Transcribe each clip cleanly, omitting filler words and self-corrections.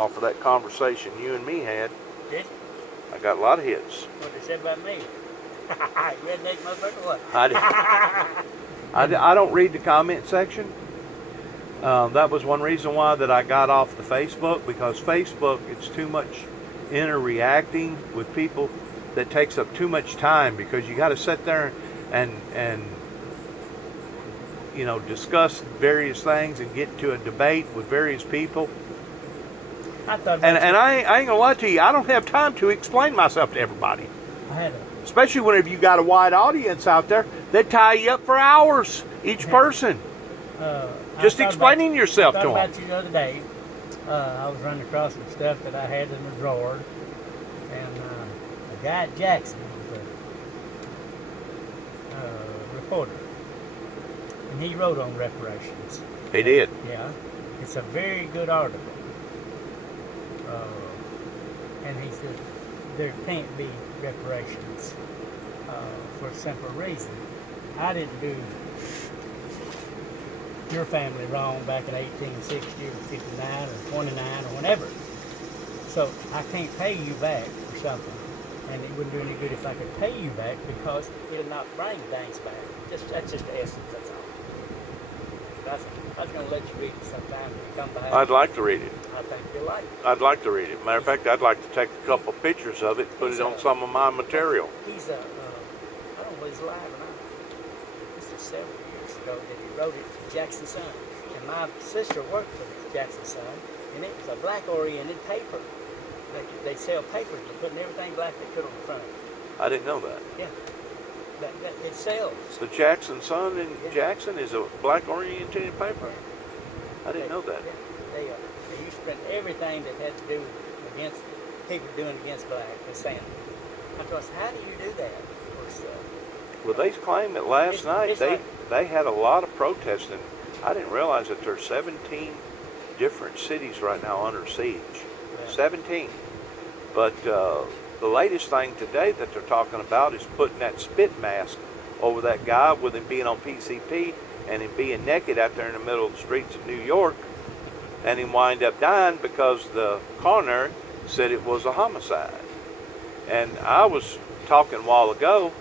off of that conversation you and me had. Did? I got a lot of hits. What they said about me? Redneck motherfucker, what? I don't read the comment section. That was one reason why that I got off the Facebook, because Facebook, it's too much interacting with people that takes up too much time, because you got to sit there and you know, discuss various things and get into a debate with various people. I thought And I ain't gonna lie to you, I don't have time to explain myself to everybody. I had Especially whenever you got a wide audience out there that tie you up for hours, each person. Just explaining yourself to them. I thought about you the other day. I was running across some stuff that I had in the drawer, and a guy at Jackson was a reporter, and he wrote on reparations. He did. Yeah, it's a very good article. And he said there can't be reparations for a simple reason. I didn't do your family wrong back in 1860 or 59 or 29 or whenever. So I can't pay you back for something. And it wouldn't do any good if I could pay you back, because it'll not bring things back. That's just the essence, that's all. I was going to let you read it sometime when you come back. I'd like to read it. I think you'll like it. I'd like to read it. Matter of fact, I'd like to take a couple pictures of it and put it on some of my material. He's I don't know if he's alive or not. This is several years ago that he wrote it to Jackson Sun. And my sister worked for the Jackson Sun, and it was a black-oriented paper. They sell papers, they're putting everything black they put on the front. I didn't know that. Yeah. It sells. The Jackson Sun in Jackson is a black-oriented paper? I didn't know that. They used to print everything that had to do against people doing against black and saying, I thought, how do you do that? Of course, Well, they claim that last night they had a lot of protesting. I didn't realize that there's 17 different cities right now under siege. Yeah. 17. But the latest thing today that they're talking about is putting that spit mask over that guy with him being on PCP and him being naked out there in the middle of the streets of New York, and him wind up dying because the coroner said it was a homicide. And I was talking a while ago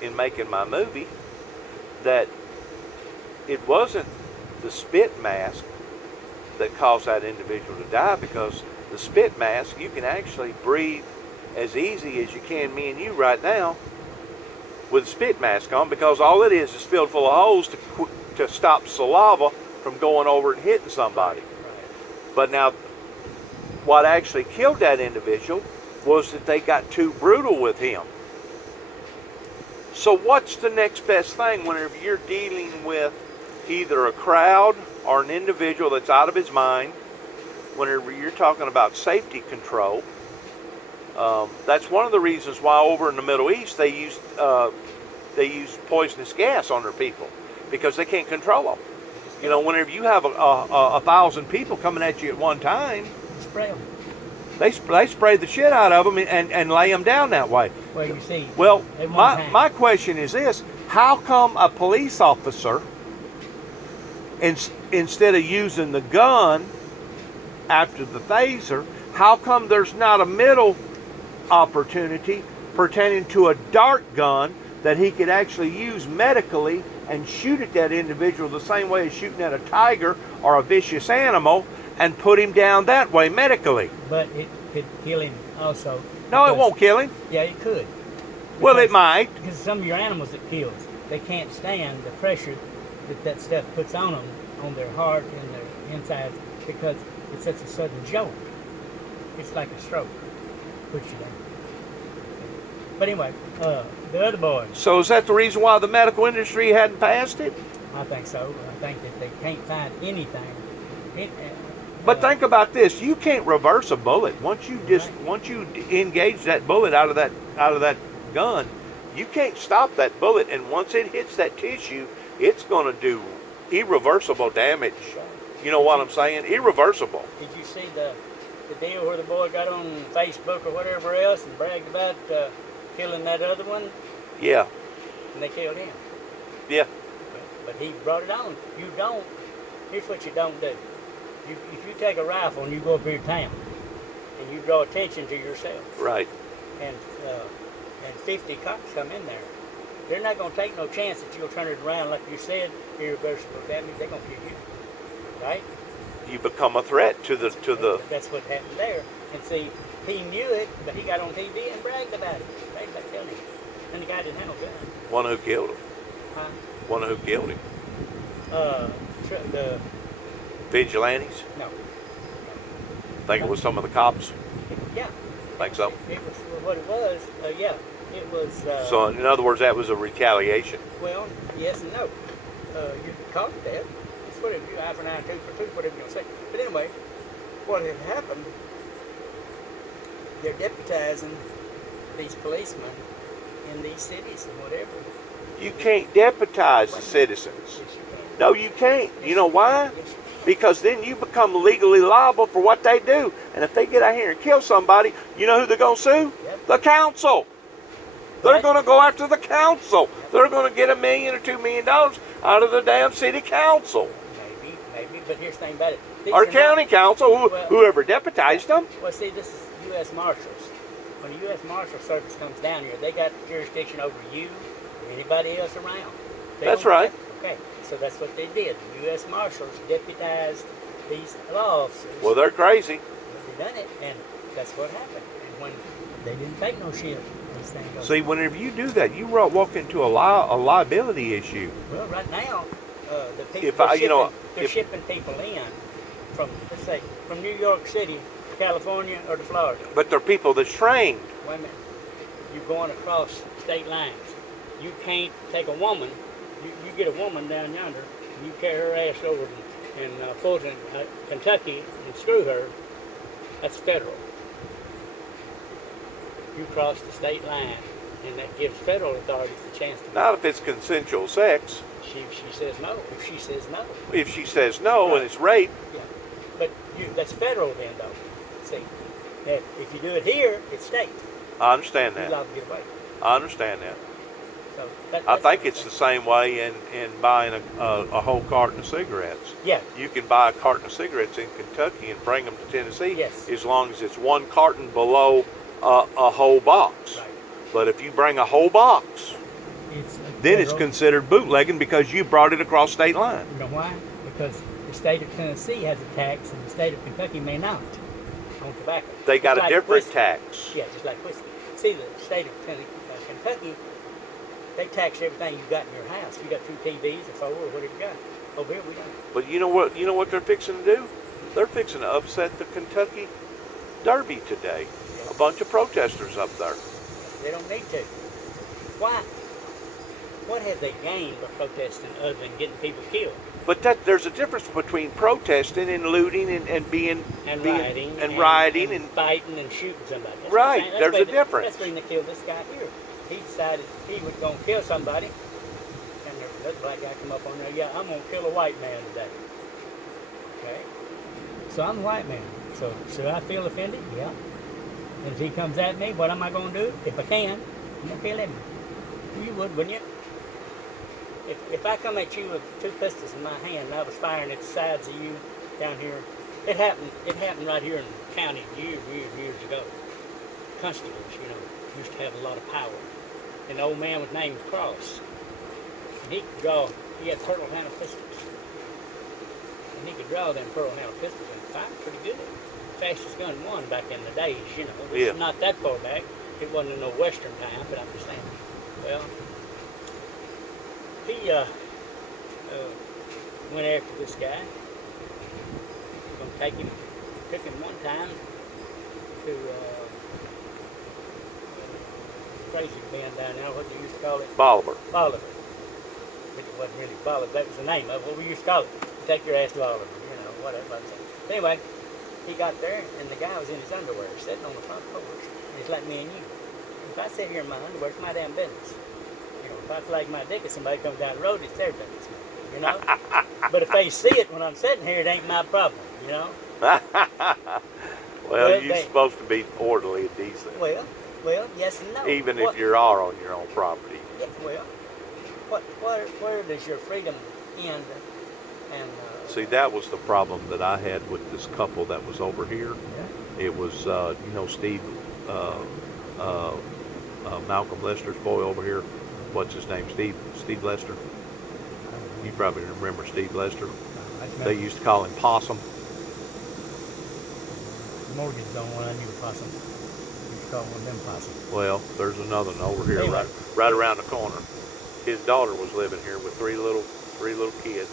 in making my movie that it wasn't the spit mask that caused that individual to die, because the spit mask, you can actually breathe as easy as you can, me and you right now, with a spit mask on, because all it is filled full of holes to stop saliva from going over and hitting somebody. But now, what actually killed that individual was that they got too brutal with him. So what's the next best thing whenever you're dealing with either a crowd or an individual that's out of his mind? Whenever you're talking about safety control, that's one of the reasons why over in the Middle East they use poisonous gas on their people, because they can't control them. You know, whenever you have 1,000 people coming at you at one time, spray them. They spray the shit out of them and lay them down that way. Well, you see. Well, my question is this: how come a police officer, instead of using the gun after the taser, how come there's not a middle opportunity pertaining to a dart gun that he could actually use medically and shoot at that individual the same way as shooting at a tiger or a vicious animal, and put him down that way medically? But it could kill him also. No, it won't kill him. Yeah, it could. Well, it might. Because some of your animals it kills, they can't stand the pressure that stuff puts on them, on their heart and their insides, because it's such a sudden jolt. It's like a stroke. Puts you down. But anyway, the other boys. So is that the reason why the medical industry hadn't passed it? I think so. I think that they can't find anything. But think about this: you can't reverse a bullet. Once you engage that bullet out of that gun, you can't stop that bullet. And once it hits that tissue, it's going to do irreversible damage. You know what I'm saying? Irreversible. Did you see the deal where the boy got on Facebook or whatever else and bragged about killing that other one? Yeah. And they killed him. Yeah. But he brought it on. You don't. Here's what you don't do. if you take a rifle and you go up here to town and you draw attention to yourself, Right. and 50 cops come in there, they're not going to take no chance that you'll turn it around like you said, irreversible damage. They're going to kill you, right? You become a threat to the That's what happened there. And see, he knew it, but he got on TV and bragged about it. Bragged about killing him. And the guy didn't have no gun. one who killed him. Huh? One who killed him. The Vigilantes. no, Think it was some of the cops. yeah. Think so. It was what it was. Yeah, it was. So in other words, that was a retaliation. Well, yes and no. You could call it that. It's whatever you eye for an eye, tooth for tooth, whatever you want to say. But anyway, what had happened? They're deputizing these policemen in these cities and whatever. You can't deputize the citizens. Yes, you can. No, you can't. You know why? Yes, you can. Because then you become legally liable for what they do. And if they get out here and kill somebody, you know who they're going to sue? Yep. The council. They're Right. going to go after the council. They're going to get $1 million or $2 million out of the damn city council Maybe. But here's the thing about it. These or are not- county council, Well- whoever deputized them. Well, see, this is U.S. Marshals. When the U.S. Marshal Service comes down here, they got jurisdiction over you or anybody else around. They That's don't- right. Okay, so that's what they did. The U.S. Marshals deputized these law officers. Well, they're crazy. They done it, and that's what happened. And when they didn't take no shit, these things go. See, whenever you do that, you walk into a liability issue. Well, right now, the people If I- you know, they're if- shipping people in from, let's say, from New York City, California, or to Florida. But they're people that's trained. Wait a minute. You're going across state lines. You can't take a woman. You get a woman down yonder, and you carry her ass over in Fulton, Kentucky, and screw her. That's federal. You cross the state line, and that gives federal authorities the chance to. Not if it's consensual sex. She says no. If she says no, If she says no and it's rape, yeah. But that's federal then, though. See, now, if you do it here, it's state. I understand You're that. allowed to get away. I understand that. So I think it's the same way in buying a whole carton of cigarettes. Yeah. You can buy a carton of cigarettes in Kentucky and bring them to Tennessee Yes. as long as it's one carton below a whole box. Right. But if you bring a whole box, then it's federal. considered bootlegging because you brought it across state line. You know why? Because the state of Tennessee has a tax and the state of Kentucky may not on tobacco. They got Just a like different whiskey. tax. Yeah, just like whiskey. See, the state of Kentucky, they tax everything you got in your house. You got 2 TVs or 4 or whatever you got. Over here we don't. But you know what? You know what they're fixing to do? They're fixing to upset the Kentucky Derby today. A bunch of protesters up there. They don't need to. Why? What have they gained by protesting other than getting people killed? But there's a difference between protesting and looting and being And being, rioting. and rioting and fighting and shooting somebody. That's Right, what I'm saying. there's That's a why difference. That's when they killed this guy here. He decided he was going to kill somebody. And that black guy come up on there, yeah, I'm going to kill a white man today. Okay? So I'm a white man. So should I feel offended? Yeah. And if he comes at me, what am I going to do? If I can, I'm going to kill him. You would, wouldn't you? If I come at you with 2 pistols in my hand and I was firing at the sides of you down here, it happened right here in the county years ago. Constables, used to have a lot of power. And the old man was named Cross. And he could draw, he had Pearl Hannah pistols. And he could draw them Pearl Hannah pistols and fire pretty good. Fastest gun won back in the days, This Yeah. is not that far back. It wasn't in no Western time, but I'm just saying. Well, he went after this guy. Gonna took him one time to crazy band down there, what they used to call it? Bolivar. Bolivar. But it wasn't really Bolivar, that was the name of it, what we used to call it. Take your ass to Bolivar, whatever. But anyway, he got there and the guy was in his underwear, sitting on the front porch. It's like me and you. If I sit here in my underwear, it's my damn business. If I flag my dick and somebody comes down the road, it's their business, But if they see it when I'm sitting here, it ain't my problem, Well, you're supposed to be orderly and decent. Well, yes and no. Even if you are on your own property. Yeah, well, where does your freedom end and See, that was the problem that I had with this couple that was over here. Yeah. It was, Steve, Malcolm Lester's boy over here. What's his name? Steve Lester. You probably remember Steve Lester. They used to call him Possum. Mortgage don't want I knew Possum. We used to call one of them Possum. Well, there's another one over here, Anyway. right around the corner. His daughter was living here with three little kids.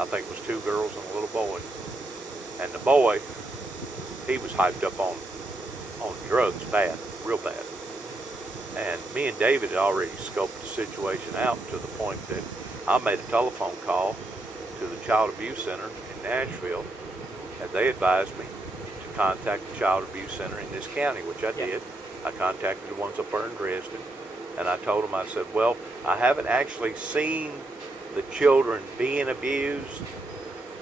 I think it was 2 girls and a little boy. And the boy, he was hyped up on drugs bad, real bad. And me and David had already scoped the situation out to the point that I made a telephone call to the Child Abuse Center in Nashville, and they advised me to contact the Child Abuse Center in this county, which I did. I contacted the ones up there in Dresden, and I told them, I said, well, I haven't actually seen the children being abused,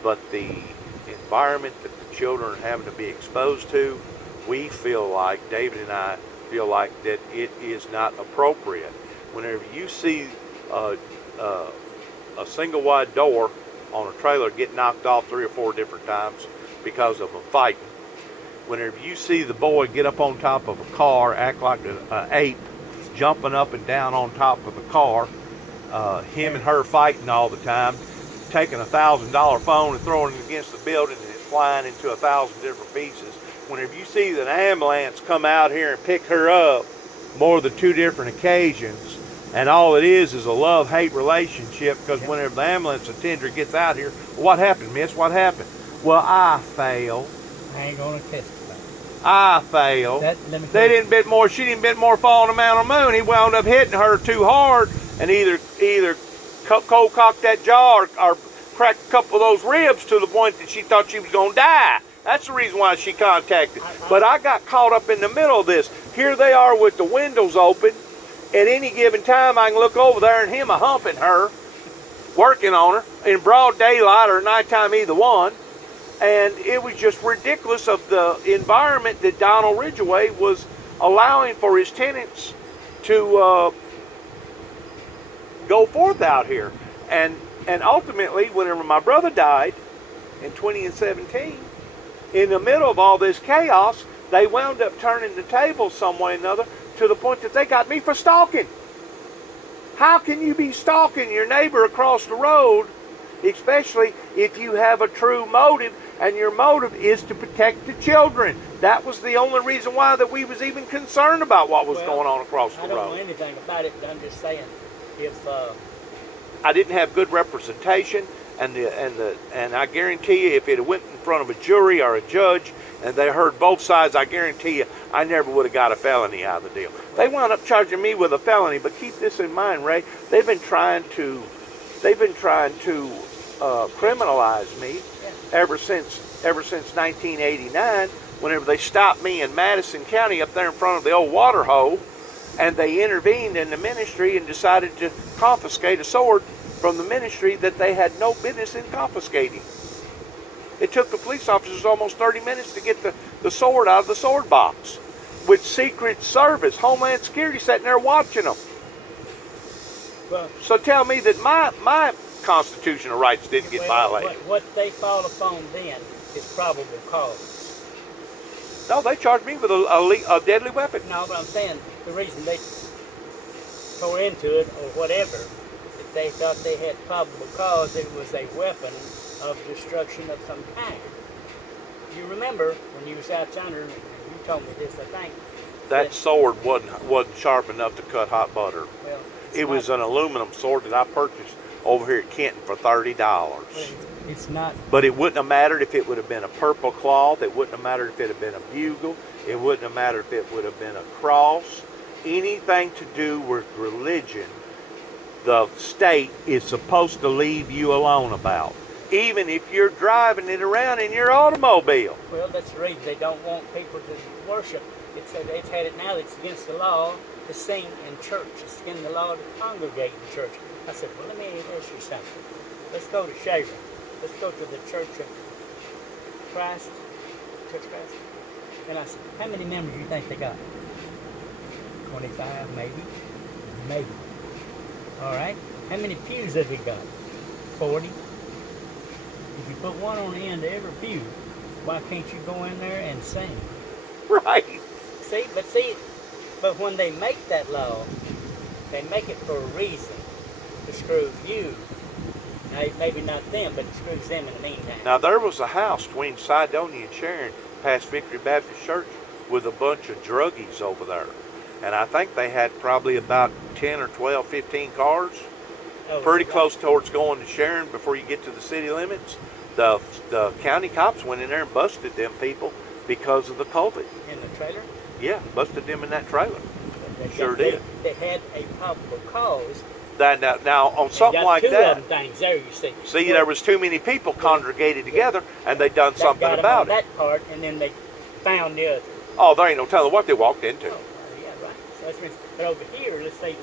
but the environment that the children are having to be exposed to, we feel like, David and I feel like that it is not appropriate. Whenever you see a single wide door on a trailer get knocked off 3 or 4 different times because of them fighting, whenever you see the boy get up on top of a car, act like an ape, jumping up and down on top of the car, him and her fighting all the time, taking $1,000 phone and throwing it against the building and it's flying into 1,000 different pieces. Whenever you see that ambulance come out here and pick her up more than 2 different occasions, and all it is a love-hate relationship, because whenever the ambulance attendant gets out here, what happened, miss? What happened? Well, I failed. I ain't gonna testify. I failed. They didn't bit more. She didn't bit more fall on the Mount of Moon. He wound up hitting her too hard, and either cold cocked that jaw or cracked a couple of those ribs to the point that she thought she was gonna die. That's the reason why she contacted. But I got caught up in the middle of this. Here they are with the windows open. At any given time, I can look over there and him humping her, working on her in broad daylight or nighttime, either one. And it was just ridiculous of the environment that Donald Ridgway was allowing for his tenants to go forth out here. And ultimately, whenever my brother died in 2017, in the middle of all this chaos, they wound up turning the tables some way or another to the point that they got me for stalking. How can you be stalking your neighbor across the road, especially if you have a true motive, and your motive is to protect the children? That was the only reason why that we was even concerned about what was going on across the road. I don't know anything about it, but I'm just saying, if I didn't have good representation, and I guarantee you, if it went in front of a jury or a judge and they heard both sides, I guarantee you, I never would have got a felony out of the deal. They wound up charging me with a felony, but keep this in mind, Ray. They've been trying to criminalize me ever since 1989. Whenever they stopped me in Madison County up there in front of the old water hole, and they intervened in the ministry and decided to confiscate a sword from the ministry that they had no business in confiscating. It took the police officers almost 30 minutes to get the sword out of the sword box, with Secret Service, Homeland Security sitting there watching them. well, So tell me that my constitutional rights didn't get violated. What they called upon then is probable cause. No, they charged me with a deadly weapon. No, but I'm saying the reason they tore into it or whatever, if they thought they had probable cause, it was a weapon of destruction of some kind. You remember when you was out yonder, you told me this, I think. That sword wasn't sharp enough to cut hot butter. Well, It was an aluminum sword that I purchased over here at Kenton for $30. It's not. But it wouldn't have mattered if it would have been a purple cloth. It wouldn't have mattered if it had been a bugle. It wouldn't have mattered if it would have been a cross. Anything to do with religion, the state is supposed to leave you alone about. Even if you're driving it around in your automobile. Well, that's the reason they don't want people to worship. They've had it now. It's against the law to sing in church. It's against the law to congregate in church. I said, well, let me ask you something. Let's go to Shaver. Let's go to the Church of Christ. Church of Christ. And I said, how many members do you think they got? 25, maybe. Maybe. All right. How many pews have we got? 40. If you put one on the end of every pew, why can't you go in there and sing? Right. But when they make that law, they make it for a reason, to screw you. Now, maybe not them, but it screws them in the meantime. Now, there was a house between Sidonia and Sharon past Victory Baptist Church with a bunch of druggies over there. And I think they had probably about 10 or 12, 15 cars. Oh, Pretty right. close towards going to Sharon before you get to the city limits. The county cops went in there and busted them people because of the COVID. In the trailer? Yeah, busted them in that trailer. They Sure did. They had a probable cause. Now on something like two that, of them things there, you see. see, there was too many people congregated together, and they done That something got 'em about on it. that part, and then they found the other. Oh, there ain't no telling what they walked into. Oh, yeah, right. So that's means, but over here, let's say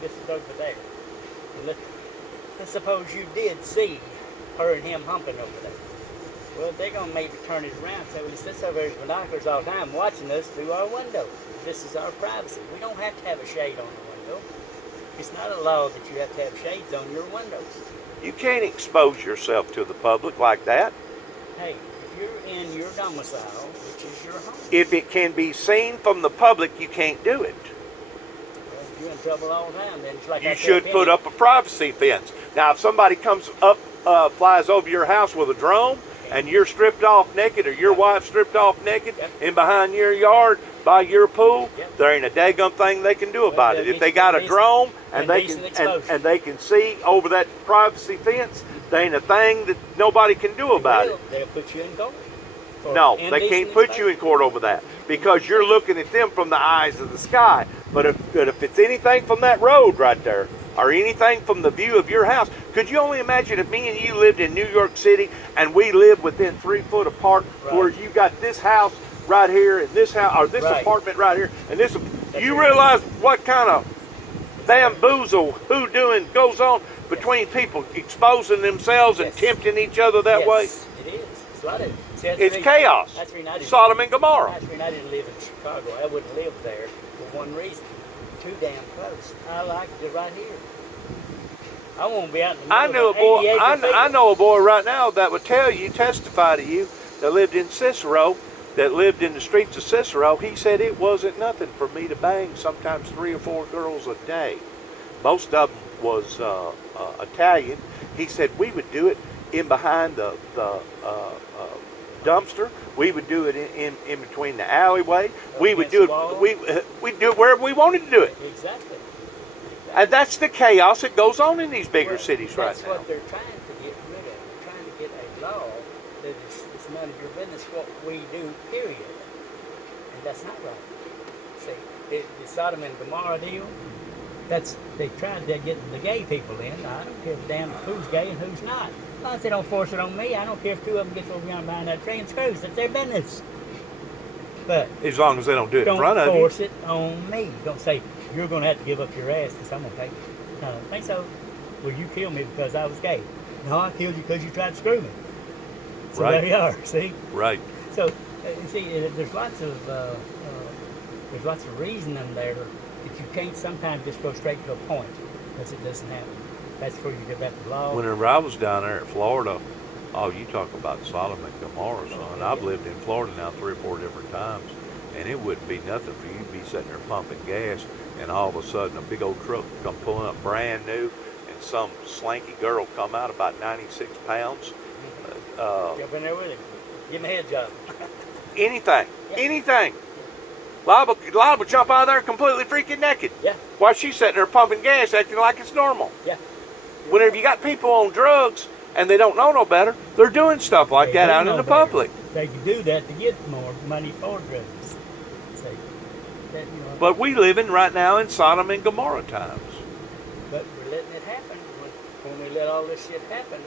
this is over there. And let's suppose you did see her and him humping over there. Well, they're gonna maybe turn it around and say, well, he sits over his binoculars all the time watching us through our window. This is our privacy. We don't have to have a shade on the window. It's not a law that you have to have shades on your windows. You can't expose yourself to the public like that. Hey, if you're in your domicile, which is your home, If it can be seen from the public, you can't do it. well, you're in trouble all the time. Then it's like I You said, should put Penny, up a privacy fence. Now, if somebody comes up, flies over your house with a drone, and you're stripped off naked, or your wife's stripped off naked, Yep. in behind your yard by your pool, Yep. there ain't a daggum thing they can do about Well, it. If they got a drone and they can indecent exposure. and they can see over that privacy fence, there ain't a thing that nobody can do about it. They'll put you in court. for No, they indecent can't put you in exposure. court over that because you're looking at them from the eyes of the sky. But if it's anything from that road right there, or anything from the view of your house, could you only imagine if me and you lived in New York City and we lived within 3 foot apart, Right. where you got this house right here and this house or this Right. apartment right here and this? That's You right. realize what kind of bamboozle hoodooing goes on between people exposing themselves and Yes. tempting each other that Yes, way? it is. It's a lot of. See, that's It's the reason- chaos. That's the reason I didn't. Sodom and Gomorrah. That's the reason I didn't live in Chicago. I wouldn't live there for one reason. Too damn close. I liked it right here. I won't be out in the I middle know a of boy. 80 acre I field. know a boy right now that would tell you, testify to you, that lived in Cicero, that lived in the streets of Cicero. He said it wasn't nothing for me to bang sometimes 3 or 4 girls a day. Most of them was Italian. He said we would do it in behind the dumpster. We would do it in between the alleyway. We would do it. We'd do it wherever we wanted to do it. Exactly. And that's the chaos that goes on in these bigger Well, cities right that's now. what they're trying to get rid of. They're trying to get a law that it's none of your business what we do, period. And that's not right. See, the Sodom and Gomorrah deal, they tried to get the gay people in. I don't give a damn who's gay and who's not. As long as they don't force it on me, I don't care if 2 of them gets over beyond behind that tree and screws. That's their business. But As long as they don't do it in don't front of you. force it on me. Don't say, you're going to have to give up your ass because I'm going to take it. No, I don't think so. Well, you killed me because I was gay. No, I killed you because you tried to screw me. So Right. there you are, see? Right. So, there's lots of reasoning there that you can't sometimes just go straight to a point because it doesn't happen. That's where you get back to law. Whenever I was down there in Florida, oh, you talk about Sodom and Gomorrah, son. yeah. I've lived in Florida now 3 or 4 different times, and it wouldn't be nothing for you to be sitting there pumping gas, and all of a sudden a big old truck come pulling up brand new, and some slanky girl come out about 96 pounds. Jump in there with him. Give me a head job. Anything, Yeah. anything. Liable to jump out of there completely freaking naked. Yeah, While she's sitting there pumping gas, acting like it's normal. yeah. Whenever you got people on drugs and they don't know no better, they're doing stuff like They that do out in know the better. public. They can do that to get more money for drugs. See, But we living right now in Sodom and Gomorrah times. But we're letting it happen. When we let all this shit happen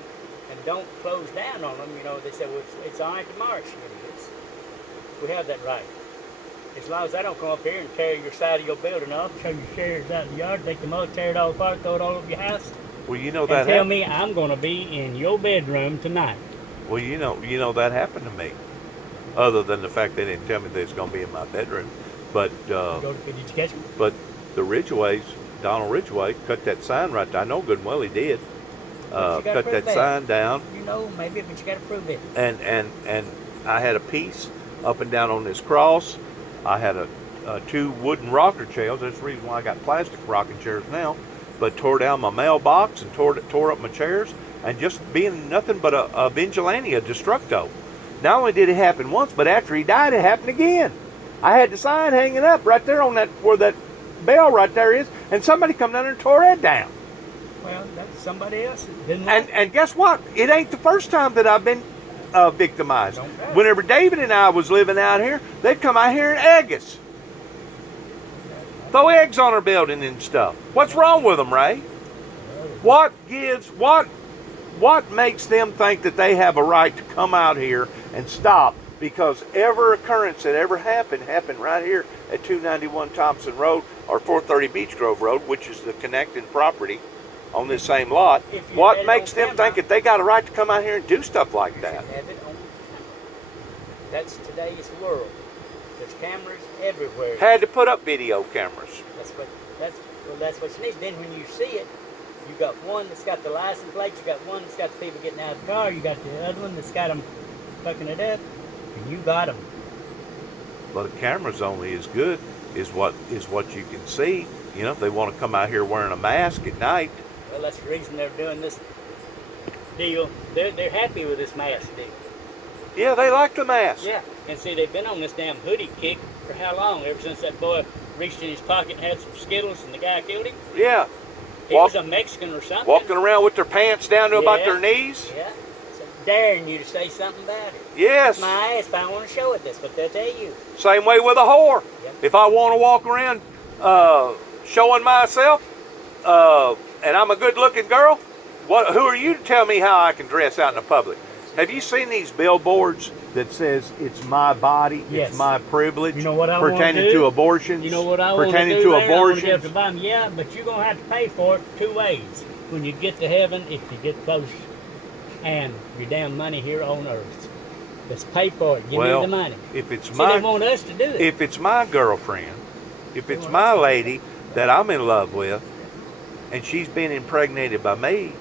and don't close down on them, they say, well, it's all right to march. It is. We have that right. As long as I don't come up here and tear your side of your building off, show your chairs out in the yard, take them out, tear it all apart, throw it all over your house, Well, you know and that tell happened. me I'm going to be in your bedroom tonight. Well, you know that happened to me. Other than the fact they didn't tell me they was going to be in my bedroom, but Did you catch me? but the Ridgeways, Donald Ridgeway, cut that sign right there. I know good and well he did. But you gotta cut prove that sign down, You know, maybe, but you got to prove it. and I had a piece up and down on this cross. I had two wooden rocker chairs. That's the reason why I got plastic rocking chairs now. But tore down my mailbox and tore up my chairs, and just being nothing but a vigilante, a destructo. Not only did it happen once, but after he died, it happened again. I had the sign hanging up right there on that where that bell right there is, and somebody come down there and tore that down. Well, that's somebody else. Didn't And guess what? It ain't the first time that I've been victimized. Don't doubt it. Whenever David and I was living out here, they'd come out here and egg us. Throw eggs on our building and stuff. What's wrong with them, Ray? What makes them think that they have a right to come out here and stop? Because every occurrence that ever happened right here at 291 Thompson Road or 430 Beach Grove Road, which is the connecting property on this same lot. If you What had it makes on them camera, think that they got a right to come out here and do stuff like you that? should have it on camera. That's today's world. There's cameras everywhere. Had to put up video cameras. That's what you need. Then when you see it, you got one that's got the license plates, you got one that's got the people getting out of the car, you got the other one that's got them fucking it up, and you got them. But a camera's only as good as what you can see. You know, if they want to come out here wearing a mask at night. Well, that's the reason they're doing this deal. They're happy with this mask deal. Yeah, they like the mask. Yeah, and see, they've been on this damn hoodie kick for how long? Ever since that boy reached in his pocket and had some Skittles and the guy killed him? Yeah. He was a Mexican or something. Walking around with their pants down to about Yeah. their knees. Yeah. So daring you to say something about it. Yes. It's my ass, but I don't want to show it this, but they'll tell you. Same way with a whore. Yep. If I want to walk around showing myself and I'm a good-looking girl, who are you to tell me how I can dress out in the public? Have you seen these billboards that says it's my body, Yes. it's my privilege, You know what I wanna pertaining do? to abortions, You know what I want to pertaining do to there? I wanna abortions? get up to buy 'em. Yeah, but you're going to have to pay for it two ways. When you get to heaven, if you get close, and your damn money here on earth. Let's pay for it. Give me the money. If it's See, my they want us to do it. if it's my girlfriend, if it's my lady that I'm in love with, and she's been impregnated by me,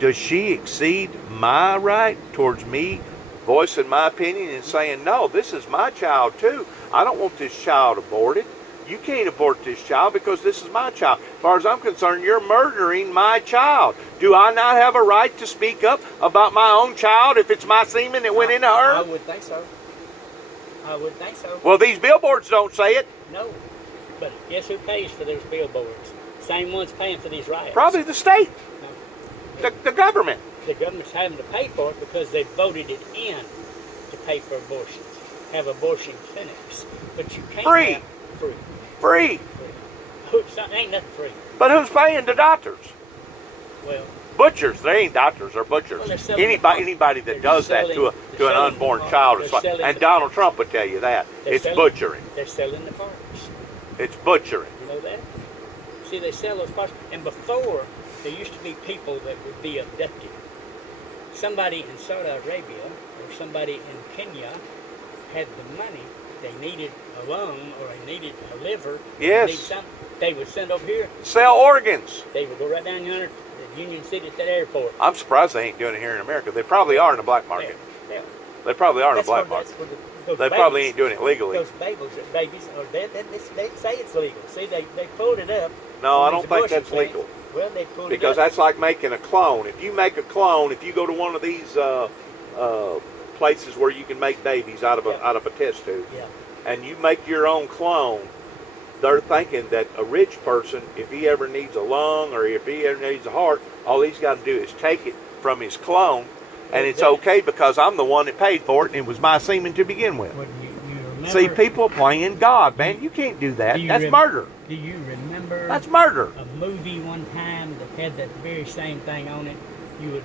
does she exceed my right towards me voicing my opinion and saying, no, this is my child too. I don't want this child aborted. You can't abort this child because this is my child. As far as I'm concerned, you're murdering my child. Do I not have a right to speak up about my own child if it's my semen that went into her? I would think so. I would think so. Well, these billboards don't say it. No. But guess who pays for those billboards? Same ones paying for these riots. Probably the state, No. the government. The government's having to pay for it because they voted it in to pay for abortions. Have abortion clinics. But you can't Free. have free. Free. Ain't nothing free. But who's paying the doctors? Well, Butchers. They ain't doctors, they're butchers. Well, they're selling Anybody they're that does that to they're an selling unborn the child parts. is They're fine. selling And the Donald Trump would tell you that. They're It's selling- butchering. They're selling the parts. It's butchering. You know that? See, they sell those parts. And before, there used to be people that would be abducted. Somebody in Saudi Arabia or somebody in Kenya had the money. They needed a lung or they needed a liver. Yes. They needed something. They would send over here. Sell organs. They would go right down yonder to the Union City at that airport. I'm surprised they ain't doing it here in America. They probably are in the black market. Yeah. They probably are in the That's where- black market. that's where those They probably babies- ain't doing it legally. Those babies, or they say it's legal. See, they pulled it up. No, I on don't these think abortion that's clinics. legal. Well, they pulled Because it up. that's like making a clone. If you make a clone, if you go to one of these places where you can make babies out of a test tube, Yeah. and you make your own clone, they're thinking that a rich person, if he ever needs a lung or if he ever needs a heart, all he's got to do is take it from his clone, and it's okay because I'm the one that paid for it, and it was my semen to begin with. Well, you remember, See, people playing God, man. You can't do that. Do you That's rem- murder. Do you remember That's murder. a movie one time that had that very same thing on it? You would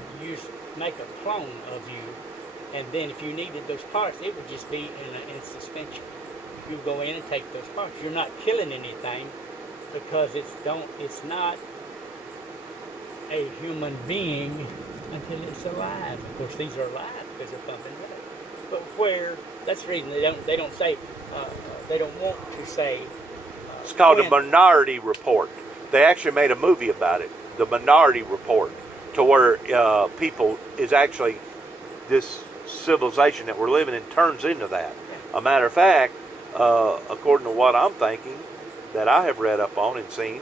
make a clone of you, and then if you needed those parts, it would just be in suspension. You go in and take those parts. You're not killing anything because it's not a human being until it's alive. Of course, these are alive because they're pumping blood. But that's the reason they don't say they don't want to say. It's called when- the Minority Report. They actually made a movie about it, the Minority Report. to where people is actually this civilization that we're living in turns into that. A matter of fact, according to what I'm thinking, that I have read up on and seen,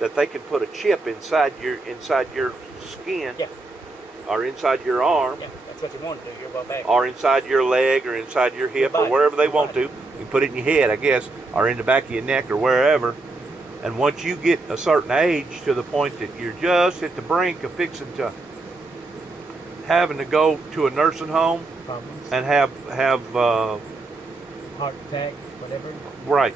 that they can put a chip inside your skin, Yeah. or inside your arm, Yeah, that's what they want to do. You're about back. or inside your leg, or inside your hip, or body. wherever they Your want body. to. You can put it in your head, I guess, or in the back of your neck, or wherever. And once you get a certain age, to the point that you're just at the brink of having to go to a nursing home Problems. and have Heart attack, whatever. right,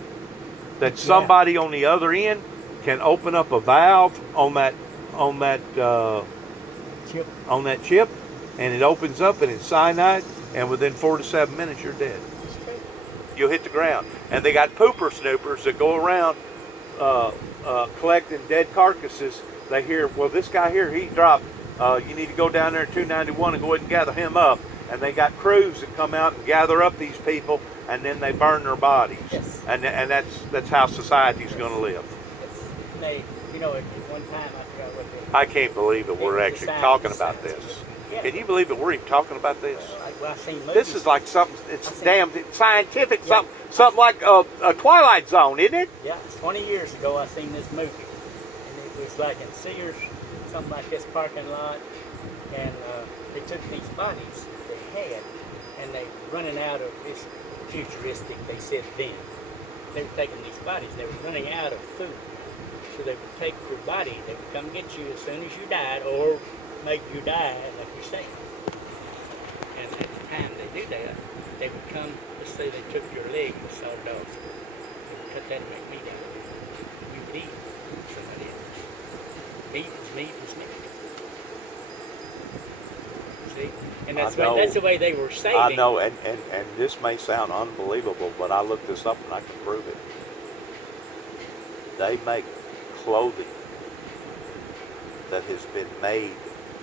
that somebody on the other end can open up a valve on that Chip. on that chip, and it opens up and it's cyanide, and within 4 to 7 minutes you're dead. It's crazy. You'll hit the ground. And they got pooper snoopers that go around collecting dead carcasses. They hear, well, this guy here, he dropped. You need to go down there at 291 and go ahead and gather him up. And they got crews that come out and gather up these people, and then they burn their bodies. Yes. And that's how society's going to live. It's, they, at one time, I forgot what I can't believe that we're actually talking about this. Yeah. Can you believe that we're even talking about this? Well, I've seen movies. This is like something. It's damn scientific. Yeah. Something like a Twilight Zone, isn't it? Yeah, 20 years ago I seen this movie, and it was like in Sears, something like this parking lot, and they took these bodies they had, and they running out of this futuristic. They said then they were taking these bodies, they were running out of food, so they would take your body, they would come get you as soon as you died, or make you die like you say. And at the time they do that, they would come. Let's say they took your leg and sawed it off. They would cut that and make meat out of it. You would eat somebody else. Meat is meat is meat. See? And that's the way they were saving. I know, and this may sound unbelievable, but I looked this up and I can prove it. They make clothing that has been made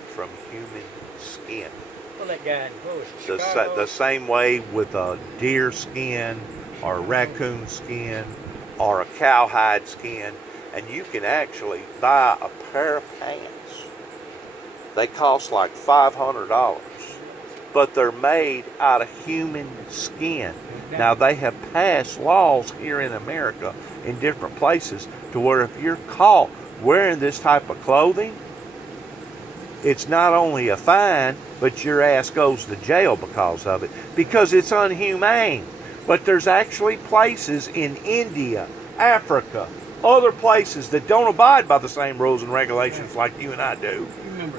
from human skin. Well, that guy, what was it, The Chicago? same way with a deer skin or a raccoon skin or a cowhide skin. And you can actually buy a pair of pants. They cost like $500. But they're made out of human skin. Now, they have passed laws here in America in different places to where if you're caught wearing this type of clothing, it's not only a fine, but your ass goes to jail because of it, because it's inhumane. But there's actually places in India, Africa, other places that don't abide by the same rules and regulations like you and I do,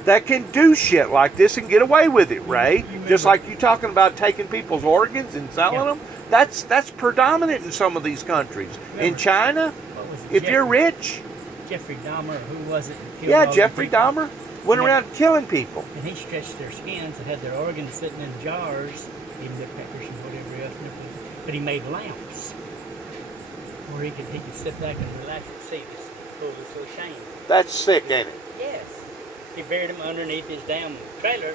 that can do shit like this and get away with it, Ray. Just like you talking about taking people's organs and selling them. That's predominant in some of these countries. In China, if you're rich, Jeffrey Dahmer, who was it? That killed yeah, all the Jeffrey people? Dahmer went around killing people. And he stretched their skins and had their organs sitting in jars, even the peppers and whatever else. But he made lamps where he could sit back and relax and see this, pull this little chain. That's sick, ain't it? Yes. He buried him underneath his damn trailer.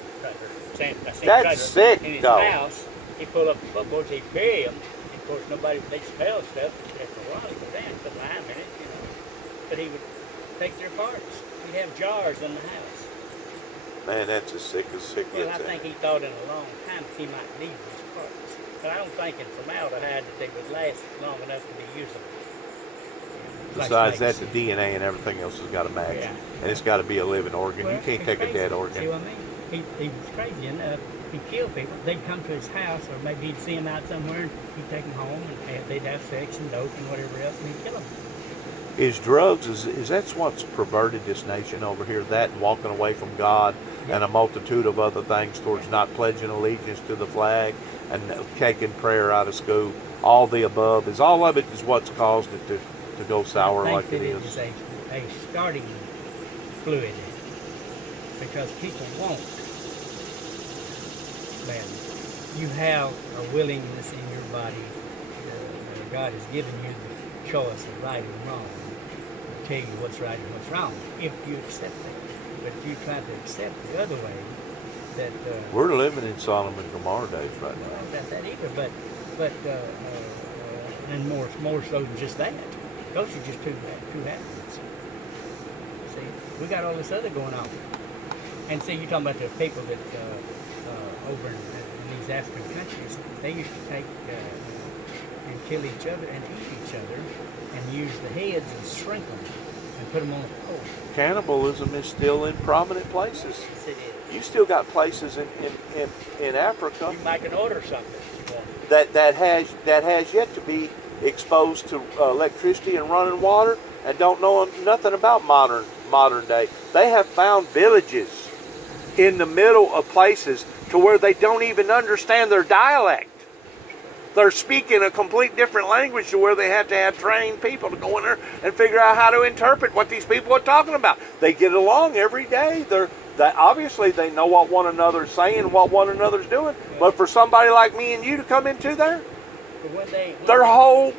That's sick, in his dog. house. He pulled up the footboards, he buried him. Of course, nobody, they smell stuff. After a while, he goes down, put lime in it, But he would take their parts. He'd have jars in the house. Man, that's as sick Well, gets. I think he thought in a long time he might need these parts. But I don't think in formaldehyde that they would last long enough to be usable. Besides that, the DNA and everything else has got to match. Yeah. And it's got to be a living organ. Well, You can't it's take a crazy. dead See organ. what I mean? He was crazy enough. He'd kill people. They'd come to his house, or maybe he'd see them out somewhere, and he'd take them home, and they'd have sex and dope and whatever else, and he'd kill them. Is drugs, is that's what's perverted this nation over here, that and walking away from God and a multitude of other things towards not pledging allegiance to the flag and taking prayer out of school. All the above, is all of it is what's caused it to go sour I like think it that is. a starting fluid, because people won't. Man, you have a willingness in your body. God has given you the choice of right and wrong. To tell you what's right and what's wrong, if you accept it. But if you try to accept the other way, that We're living in Sodom and Gomorrah days right I now. don't got that either. But and more so than just that. Those are just two happenings. See, we got all this other going on. And see, you're talking about the people that over in these African countries, they used to take and kill each other and eat each other and use the heads and shrink them and put them on a pole. Cannibalism is still in prominent places. Yes, it is. You still got places in Africa You might can order something if you want. that has yet to be exposed to electricity and running water and don't know nothing about modern day. They have found villages in the middle of places to where they don't even understand their dialect. They're speaking a complete different language to where they have to have trained people to go in there and figure out how to interpret what these people are talking about. They get along every day. Obviously they know what one another's saying, what one another's doing. But for somebody like me and you to come into there, their whole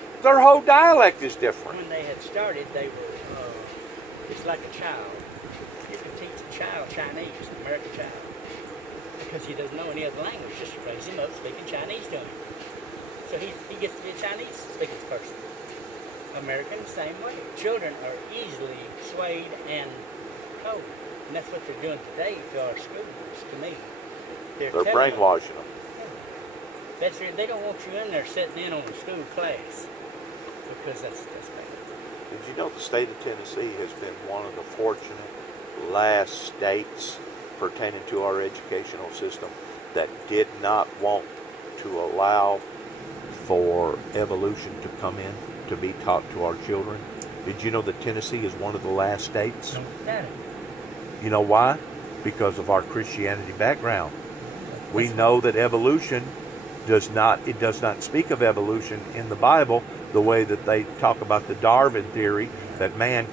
dialect is different. When they had started, they were it's like a child. You can teach a child Chinese, an American child, because he doesn't know any other language. Just raise him up speaking Chinese to him. So he gets to be a Chinese speaking person. Americans, same way. Children are easily swayed and told. And that's what they're doing today to our schools, to me. They're brainwashing them. They don't want you in there sitting in on a school class, because that's bad. Did you know the state of Tennessee has been one of the fortunate last states pertaining to our educational system that did not want to allow for evolution to come in to be taught to our children? Did you know that Tennessee is one of the last states? Don't doubt it. You know why? Because of our Christianity background. We know that evolution does not speak of evolution in the Bible the way that they talk about the Darwin theory, that man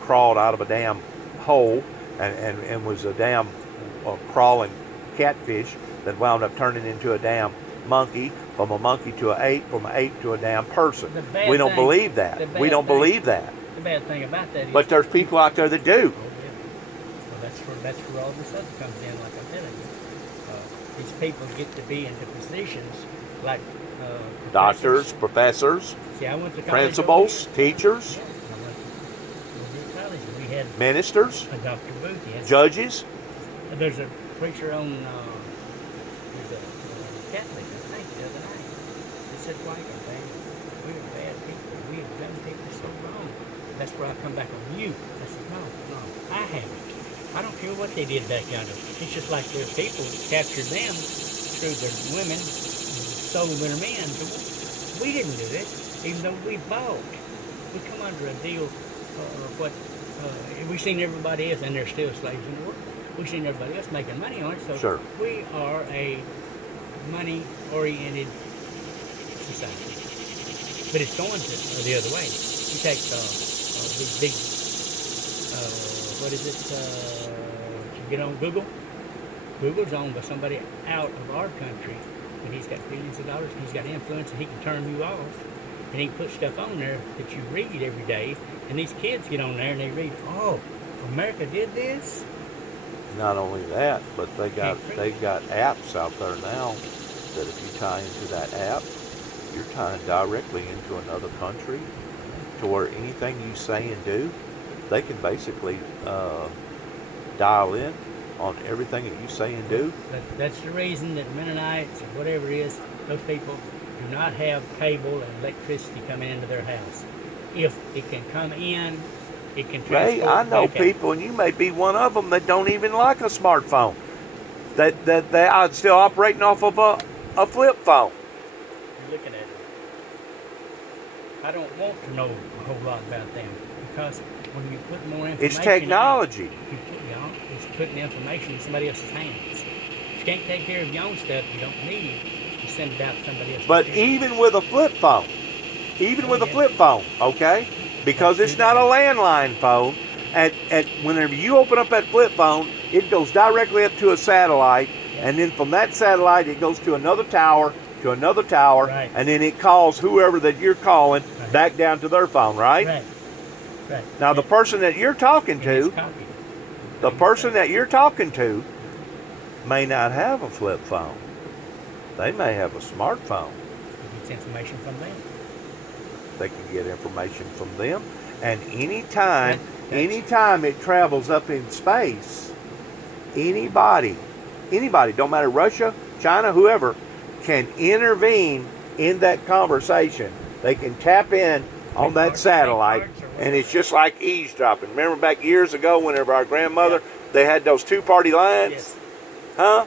crawled out of a damn hole and was a damn crawling catfish that wound up turning into a damn monkey, from a monkey to an ape, from an ape to a damn person. We don't believe that. We don't believe that. The bad thing about that is... But there's people out there that do. Oh, yeah. Well, that's where all this other comes in, like I'm telling you. These people get to be into positions like Doctors, professors, See, I went to college principals, teachers, Yeah, I went to college, and we had ministers, a Dr. Booth. He had judges. There's a preacher on, he's a Catholic, I think, the other night. He said, "White man, we are bad people. We have done people so wrong." That's where I come back on you. I said, no, I haven't. I don't care what they did back yonder. It's just like their people captured them, through their women, sold their men. We didn't do it, even though we bought. We come under a deal we've seen everybody else, and there's still slaves in the world. We've seen everybody else making money on it, so Sure. we are a money-oriented society. But it's going to the other way. You take big what is it? You get on Google. Google's owned by somebody out of our country, and he's got billions of dollars, and he's got influence, and he can turn you off, and he can put stuff on there that you read every day, and these kids get on there and they read, oh, America did this? Not only that, but they've got apps out there now that if you tie into that app, you're tying directly into another country, to where anything you say and do, they can basically dial in on everything that you say and do. That's the reason that Mennonites or whatever it is, those people do not have cable and electricity coming into their house. If it can come in, it can transport Ray, I know back out. people, and you may be one of them, that don't even like a smartphone. That they are still operating off of a flip phone. You're looking at it. I don't want to know a whole lot about them, because when you put more information, It's technology. It's putting the information in somebody else's hands. If you can't take care of your own stuff, you don't need to send it out to somebody else. But even with a flip phone, okay, because it's not a landline phone, and whenever you open up that flip phone, it goes directly up to a satellite, and then from that satellite, it goes to another tower, Right. and then it calls whoever that you're calling Right. back down to their phone, right? Right. Now, the person that you're talking to, It's copied. the person that you're talking to may not have a flip phone. They may have a smartphone. It gets information from them. They can get information from them. And anytime it travels up in space, anybody, don't matter Russia, China, whoever, can intervene in that conversation. They can tap in on that satellite, and it's just like eavesdropping. Remember back years ago, whenever our grandmother, they had those two-party lines? Yes. Huh?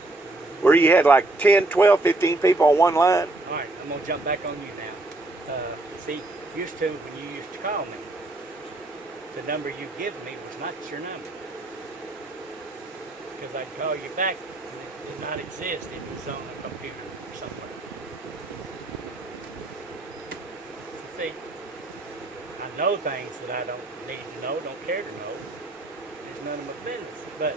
Where you had like 10, 12, 15 people on one line? All right, I'm going to jump back on you now. See, used to, when you used to call me, the number you give me was not your number. Because I'd call you back, and it did not exist. It was on a computer somewhere. So see, I know things that I don't need to know, don't care to know. It's none of my business. But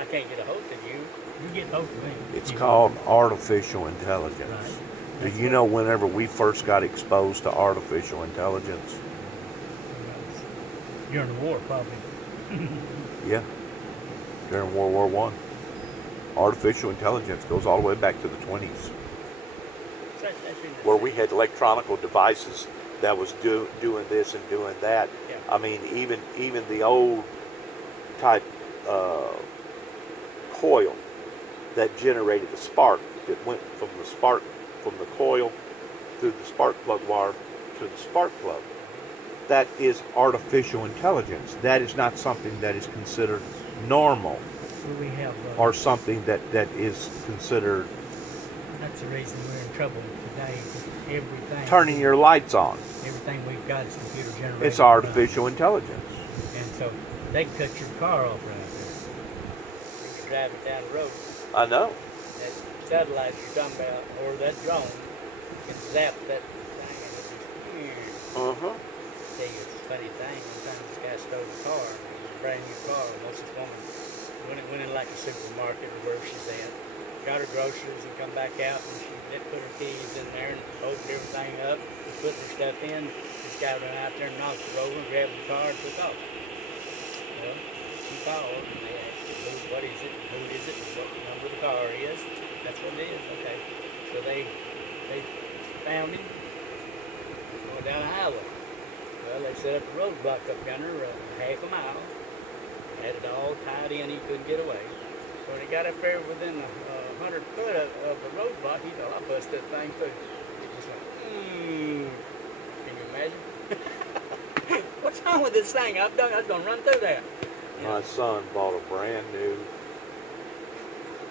I can't get a hold of you. You get a hold of me. It's called artificial intelligence. Right. Do you know whenever we first got exposed to artificial intelligence? During the war, probably. Yeah. During World War One. Artificial intelligence goes all the way back to the 20s. Where we had electronical devices that was doing this and doing that. Yeah. I mean, even the old type coil that generated the spark that went from the coil through the spark plug wire to the spark plug. That is artificial intelligence. That is not something that is considered normal We have, or something that is considered that's the reason we're in trouble today. Everything. turning your lights on. Everything we've got is computer generated. It's artificial intelligence. And so they can cut your car off right there. You can drive it down the road. I know. That satellite you're talking about, or that drone, can zap that thing and it just. Uh-huh. Tell you it's a funny thing. One time this guy stole a car, it was a brand new car, and this woman went in like a supermarket or wherever she's at, got her groceries and come back out, and she put her keys in there and opened everything up, and put her stuff in. This guy ran out there and knocked her over, grabbed the car and took off. Well, she called and they asked, what is it, who is it, what number the car is. That's what it is, okay. So they found him going down the highway. Well, they set up a roadblock up yonder, half a mile. Had it all tied in, he couldn't get away. So when he got up there within 100 foot of the roadblock, he thought, I'll bust that thing through. It just went, Can you imagine? What's wrong with this thing? I was going to run through that. You know? My son bought a brand new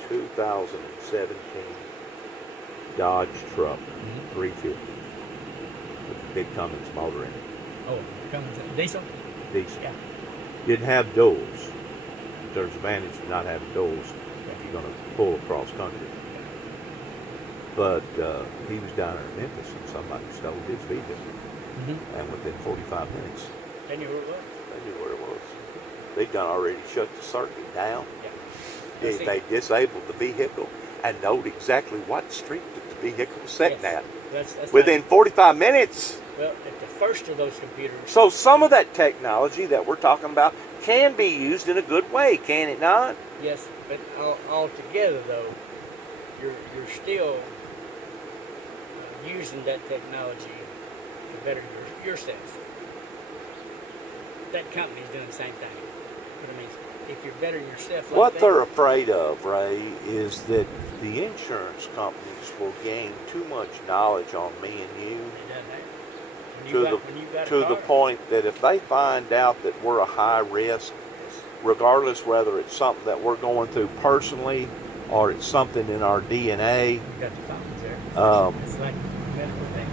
2017 Dodge truck, 350, with a big Cummins motor in it. Oh, Cummins diesel? Diesel. Yeah. Didn't have duals. There's advantage to not having duals if you're going to pull across country. But he was down there in Memphis and somebody stole his vehicle. And within 45 minutes, They knew where it was. they knew where it was. They'd done already shut the circuit down. Yeah. They disabled the vehicle and knowed exactly what street that the vehicle was sitting Yes. at. That's Within 45 minutes. well, at the first of those computers, So some of that technology that we're talking about can be used in a good way, can it not? yes, but altogether though, you're still using that technology to better yourself. That company's doing the same thing. But I mean, if you're bettering yourself like What that, they're afraid of, Ray, is that the insurance companies will gain too much knowledge on me and you it doesn't matter. When to you the got- when you got a to the car, point that if they find out that we're a high risk, regardless whether it's something that we're going through personally or it's something in our DNA you got the phones there. It's like medical thing.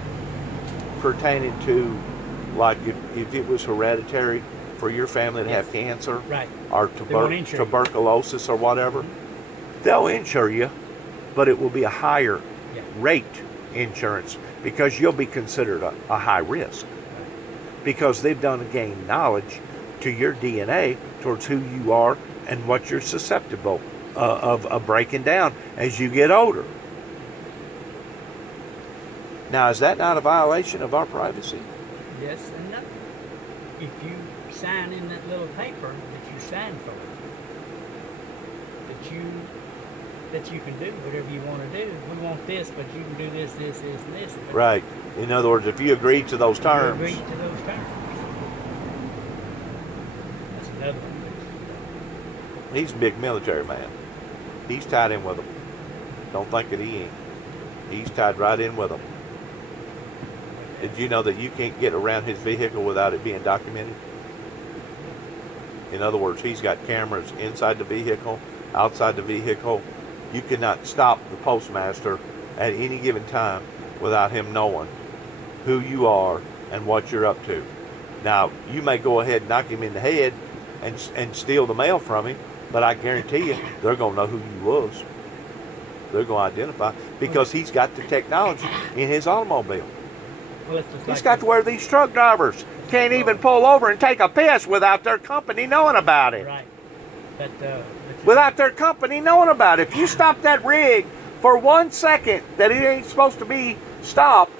pertaining to, like if it was hereditary for your family to Yes. have cancer Right. or won't insure you. tuberculosis or whatever, they'll insure you, but it will be a higher Yeah. rate insurance because you'll be considered a high risk because they've done gain knowledge to your DNA towards who you are and what you're susceptible of breaking down as you get older. Now, is that not a violation of our privacy? Yes and no. If you sign in that little paper that you sign for, that you can do whatever you want to do. We want this, but you can do this, this, this, and this. But Right. In other words, if you agree to those you terms, agree to those terms. That's another one. He's a big military man. He's tied in with them. Don't think that he ain't. He's tied right in with them. Did you know that you can't get around his vehicle without it being documented? In other words, he's got cameras inside the vehicle, outside the vehicle. You cannot stop the postmaster at any given time without him knowing who you are and what you're up to. Now, you may go ahead and knock him in the head and steal the mail from him, but I guarantee you, they're going to know who you was. They're going to identify because he's got the technology in his automobile. Well, it's just He's like got to where these truck drivers can't even pull over and take a piss without their company knowing about it. right. Without their company knowing about it. If you stop that rig for 1 second that it ain't supposed to be stopped,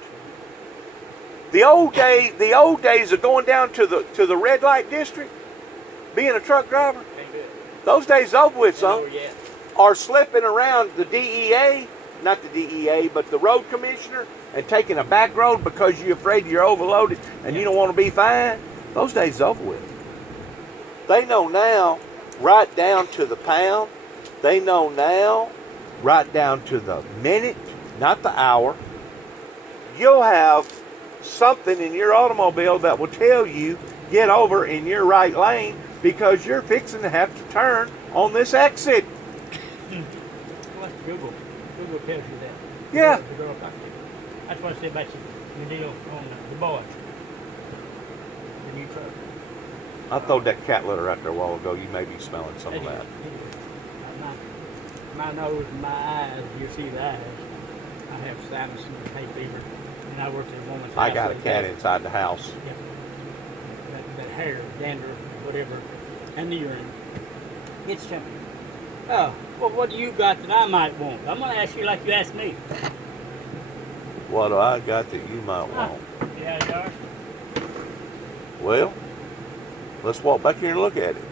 the old days of going down to the red light district, being a truck driver, those days over with, son. Or slipping around the DEA, not the DEA, but the road commissioner, and taking a back road because you're afraid you're overloaded and you don't want to be fined. Those days over with. They know now, right down to the pound. They know now, right down to the minute, not the hour. You'll have something in your automobile that will tell you get over in your right lane because you're fixing to have to turn on this exit. Well, Google tells you that. Yeah. The girl talked to you. That's what I said about your deal on the boy. The new truck. I throwed that cat litter out there a while ago. You may be smelling some of that. My nose and my eyes, you see the eyes. I have sinus and hay fever. And I worked at a woman's house. I got a cat inside the house. Yeah. That hair, dander, whatever, and the urine. It's jumping. Oh, well, what do you got that I might want? I'm going to ask you like you asked me. What do I got that you might want? Yeah, you are. Well, let's walk back here and look at it.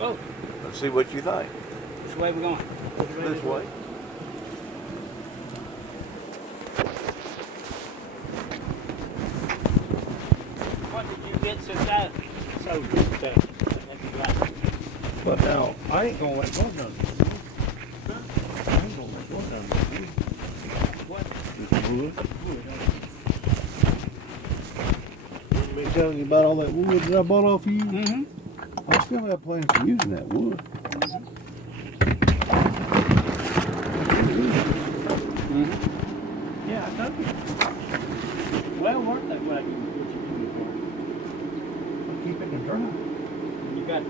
Oh, Let's see what you think. which way we going? This way. What did you get since I sold you stuff? But now, I ain't gonna let one done. I ain't gonna let one done. What? This wood. Me telling you about all that wood that I bought off you? Mm-hmm. I still have plans for using that wood. Mm-hmm. Yeah, I told you. Well worth that what you doing for. Keep it in dry. You got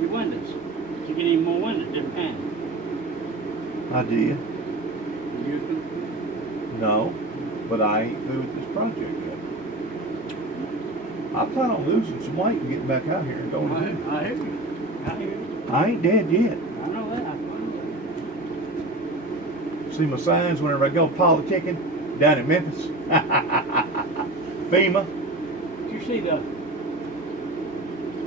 your windows. Did you get any more windows? Didn't pan. I did. You used them? No, but I ain't through with this project yet. I plan on losing some weight and getting back out here and going to do. I hear you. I hear you. I ain't dead yet. I know that. I know that. See my signs whenever I go politicking down in Memphis. FEMA. Did you see the?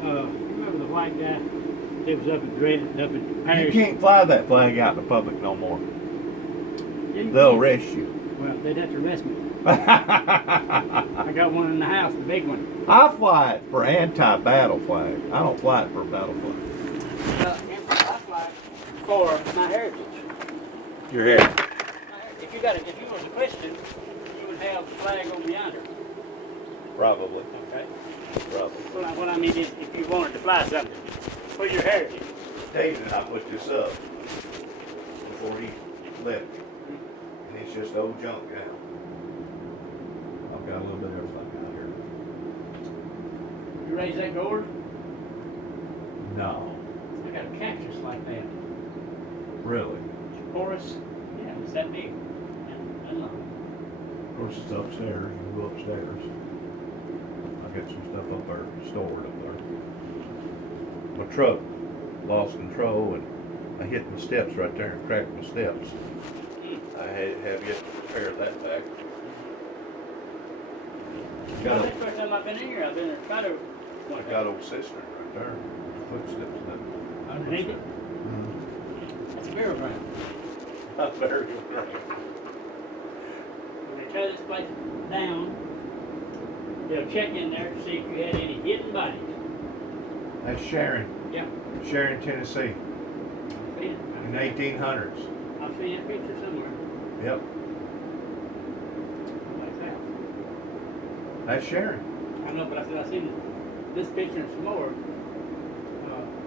Remember the white guy that was up in Dredden, up in You Paris? can't fly that flag out in the public no more. Yeah, you They'll can. arrest you. Well, they'd have to arrest me. I got one in the house, the big one. I fly it for anti-battle flag. I don't fly it for battle flag. I fly for my heritage. Your head. If you was a Christian, you would have the flag over yonder. Probably. Okay. Probably. So what I mean is, if you wanted to fly something for your heritage. David and I put this up before he left. And it's just old junk now. I've got a little bit of everything out here. You raise that gourd? No. I got a cactus like that. Really? Porous. Yeah, it's that big. I know. Of course it's upstairs. You can go upstairs. I got some stuff up there stored up there. My truck lost control and I hit my steps right there and cracked my steps. I have yet to repair that back. Well, that's the first time I've been in here. I've been in quite a I got old cistern right there. Footsteps in underneath it. it. That's a burial ground. Not very right. When they tear this place down, they'll check in there to see if you had any hidden bodies. That's Sharon. Yeah. Sharon, Tennessee, I've seen it. in the 1800s. I've seen that picture somewhere. Yep, Like that. that's Sharon. I know, but I said I seen this picture and some more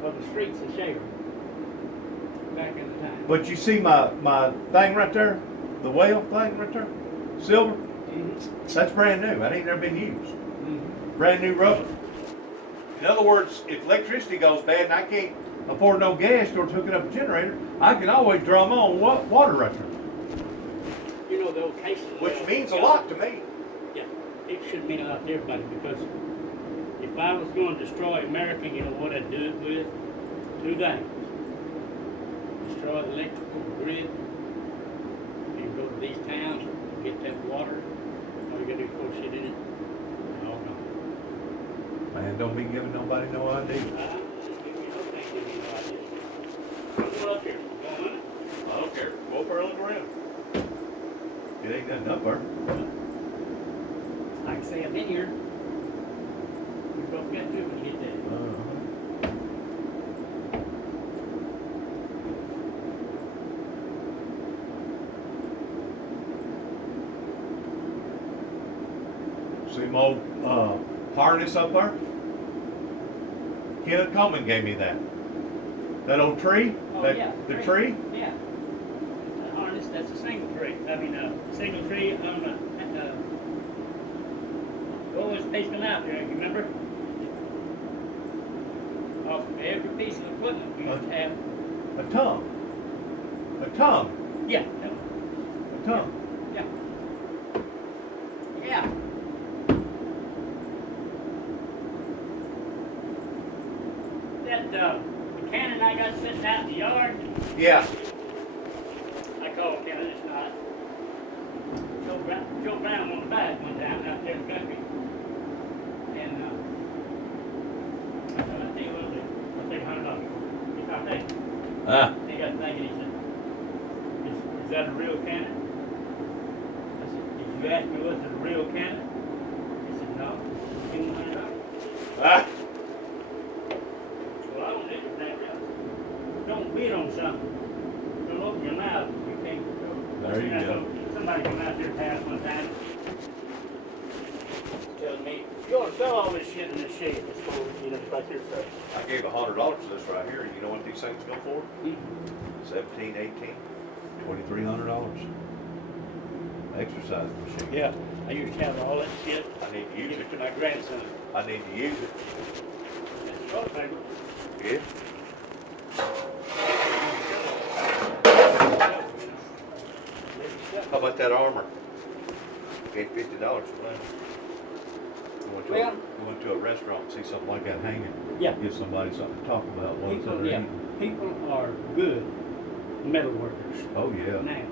of the streets of Shaver back in the time. But you see my thing right there, the whale thing right there, silver. Mm-hmm. That's brand new. That ain't never been used. Mm-hmm. Brand new rubber. In other words, if electricity goes bad and I can't afford no gas towards hooking up a generator, I can always draw my own water right there, You know the old case of which means a lot to me. Yeah, it should mean a lot to everybody because if I was going to destroy America, you know what I'd do it with? Two things. Destroy the electrical grid. You go to these towns, get that water. All you gotta do is pour shit in it. And all gone. Man, don't be giving nobody no idea. Give me no thing, give me no idea. Come up here. Go on. I don't care. Go up there and look around. It ain't nothing up there. Like I say, I've been here. You both got to it when you get there. See my old harness up there? Kenneth Coleman gave me that. That old tree? Oh, that, yeah. The tree? Yeah. The harness, that's a single tree. I mean, single tree on the, what was pasting out there, you remember? Off every piece of equipment we used to have. A tongue. A tongue. Yeah. A tongue. Yeah. Yeah. That, the cannon I got sitting out in the yard, Yeah. I call it cannon, it's not. Joe Brown wanted to buy it one time out there in the country. And, I said, I'll tell you what, I'll take $100 for it. He thought, hey, Ah. he got thinking, he said, is that a real cannon? I said, did you ask me was it a real cannon? He said, no. Give him $100. Ah. Well, I don't do anything else. Don't bid on something. Don't open your mouth. You can't. There you go. Somebody come out there past one time. Telling me, you ought to sell all this shit in this shed. It's full, you know, it's like your stuff. I gave $100 for this right here. You know what these things go for? 17, 18, $2,300. Exercise machine. Yeah, I used to have all that shit. I need to use Give it. it to my grandson. I need to use it. That's all paper. Yeah. How about that armor? Gave $50 for that. We went to a restaurant and see something like that hanging. Yeah. Give somebody something to talk about while it's People, yeah, underneath. people are good metal workers Oh, yeah. now,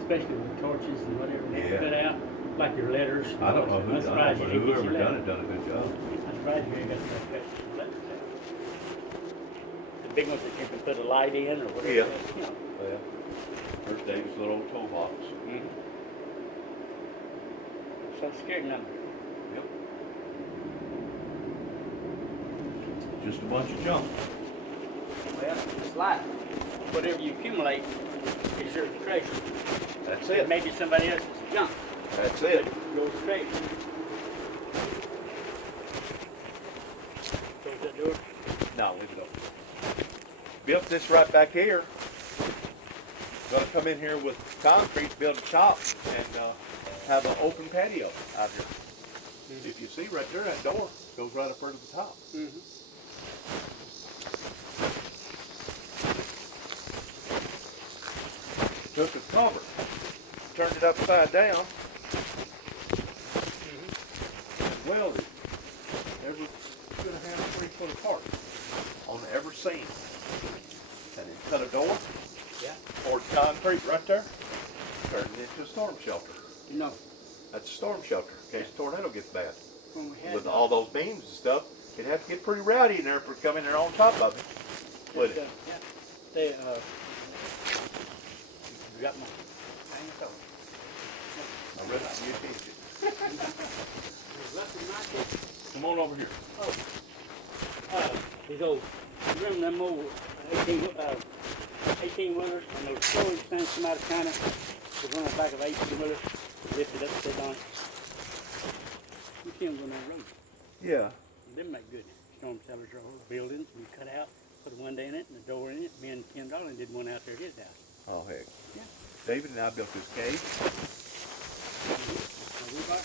especially with torches and whatever they Yeah. put out, like your letters. I don't know who I'm done it, surprised but you didn't get whoever your done letter. it done a good job. I'm surprised you ain't got some letters out. The big ones that you can put a light in or whatever. Yeah. it is, you know. Yeah. There's David's little old toolbox. Social Security number. Yep. Just a bunch of junk. Well, it's life. Whatever you accumulate is your treasure. That's It it. may be somebody else's junk. That's it. Yours treasure. Close that door. No, leave it open. Built this right back here. Gonna come in here with concrete, build a top, and have an open patio out here. If you see right there, that door goes right up there to the top. Took a cover, turned it upside down, and welded every 2.5 to 3 foot apart on every seam. And then cut a door, Yeah. poured concrete right there, turned it into a storm shelter. You know, That's a storm shelter in case a tornado gets bad. when we had With all those beams and stuff, it'd have to get pretty rowdy in there for coming there on top of it. Would it? yeah, they you got my hang it up. I read it. You changed it. There's left in my kitchen. Come on over here. These old Remember them old 18-wheelers and those storage things come out of China? They run on the back of 18-wheelers, lifted up, sit on it. You see them going down the road. Yeah. Them make good storm cellars or whole buildings. We cut out, put a window in it and a door in it. Me and Ken Darling did one out there at his house. Oh heck. Yeah. David and I built this cage. Rebar.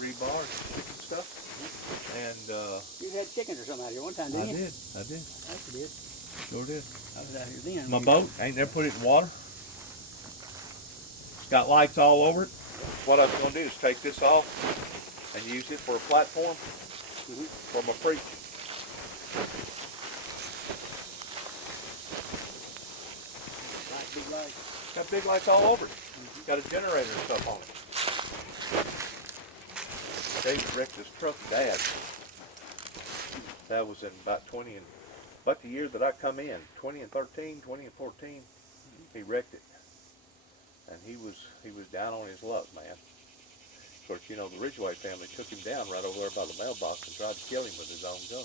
Rebar, chicken stuff. And You had chickens or something out here one time, didn't you? I did. That's you did. Sure did. I was out here then. My boat, ain't never put it in water. It's got lights all over it. What I was gonna do is take this off and use it for a platform for my preach. Big lights. Got big lights all over it. Got a generator and stuff on it. David wrecked his truck bad. That was in about the year that I come in, 20 and 13, 20 and 14, he wrecked it. And he was down on his luck, man. Of course, you know, the Ridgeway family took him down right over there by the mailbox and tried to kill him with his own gun.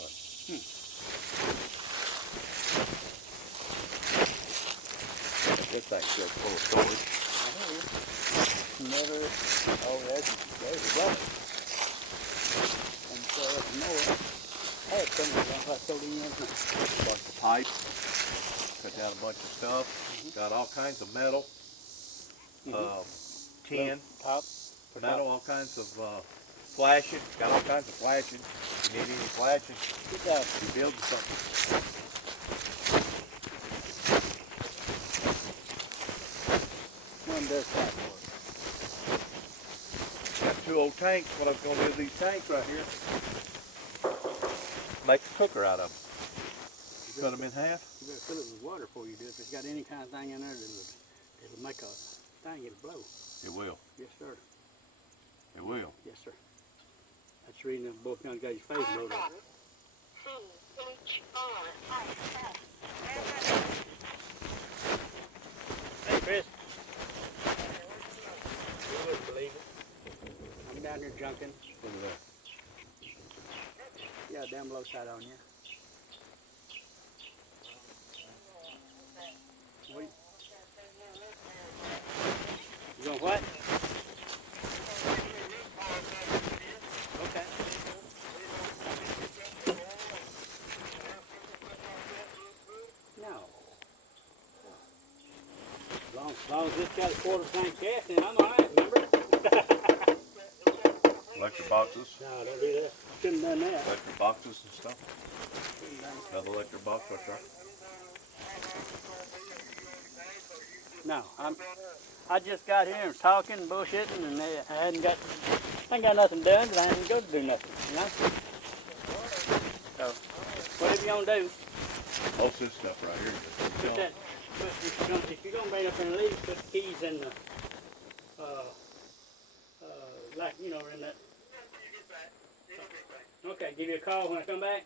This thing's just full of storage. Never. Oh, there's a brother. And so there's more. I had some of them I sold in there. Bunch of pipe, cut down a bunch of stuff, got all kinds of metal, tin, Top. metal, all kinds of flashing, got all kinds of flashing. If you need any flashing, Good job. you build something. One does that for Got 2 old tanks. What I was going to do with these tanks right here, make a cooker out of them. Cut them in half. You better fill it with water before you do it. If it's got any kind of thing in there, it'll make a thing, it'll blow. It will. Yes, sir. It will. Yes, sir. That's the reason that both guys got his face blowed up. Hey, Chris. You wouldn't believe it. I'm down here junking. Look at that. Yeah, down below side on you. Wait. You going what? Okay. No. As long as this got a quarter tank gas in, I'm alright, remember? Electric boxes. No, don't do that. Shouldn't have done that. Electric boxes and stuff. Shouldn't have done Another electric box right there. No, I just got here and was talking and bullshitting, and I ain't got nothing done, but I ain't going to do nothing, you know? So, whatever you gonna do, Most of this stuff right here. put that, if you're gonna bring up and leave, put the keys in the, like, you know, in that. Okay, give you a call when I come back.